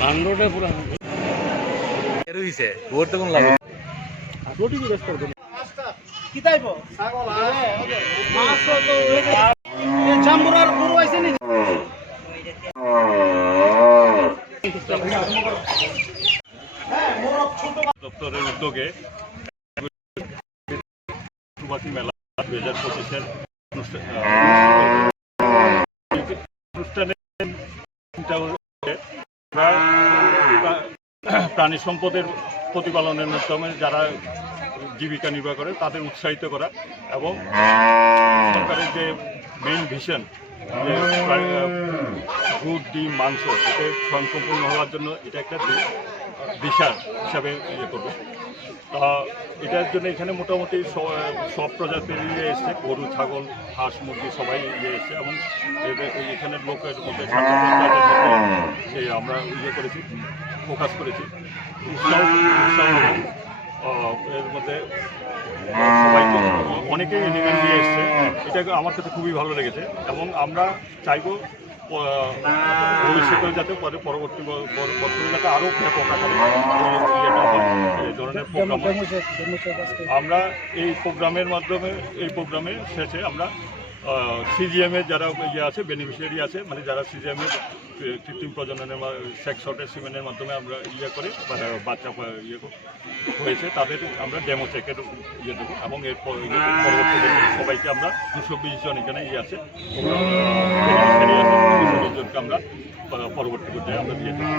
বান্দরটা পুরো এর হইছে ওর তো কোন লাগে রুটি কি ব্যস্ত করবে কি তাইবো ছাগল মাছ তো এই জাম্বুরার গরু আইছে নি দপ্তরের উদ্যোগে প্রবাসী মেলা 2025-এর অনুষ্ঠানে প্রাণী সম্পদের প্রতিপালনের মাধ্যমে যারা জীবিকা নির্বাহ করে তাদের উৎসাহিত করা এবং সরকারের যে মেইন ভিশন যে দুধ ডিম মাংস এতে স্বয়ংসম্পূর্ণ হওয়ার জন্য এটা একটা দিশা হিসাবে ইয়ে করবে। তা এটার জন্য এখানে মোটামুটি সব প্রজাতির ইয়ে এসছে, গরু ছাগল হাঁস মুরগি সবাই ইয়ে এসছে এবং এখানের লোকের মধ্যে আমরা ইয়ে করেছি ফোকাস করেছি উৎসাহ এর মধ্যে সবাইকে অনেকেই এলিমেন্ট দিয়ে এসছে। এটা আমার কাছে খুবই ভালো লেগেছে এবং আমরা চাইবো ভবিষ্যতেও যাতে পরবর্তী বছরে যাতে আরও ব্যাপক আকারে এই ধরনের প্রোগ্রাম আমরা এই প্রোগ্রামের মাধ্যমে এই প্রোগ্রামের শেষে আমরা সিজিএমের যারা ইয়ে আছে বেনিফিশিয়ারি আছে মানে যারা সিজিএমের কৃত্রিম প্রজননের সেক্স শর্টের সিমেন্টের মাধ্যমে আমরা ইয়ে করে বাচ্চা ইয়ে হয়েছে তাদের আমরা ডেমো চেকের ইয়ে দেবো এবং এর পরবর্তীতে সবাইকে আমরা 220 জন এখানে ইয়ে আছে বেনিফিশিয়ারি আছে 220 জনকে আমরা পরবর্তী পর্যায়ে আমরা দিয়ে দেবো।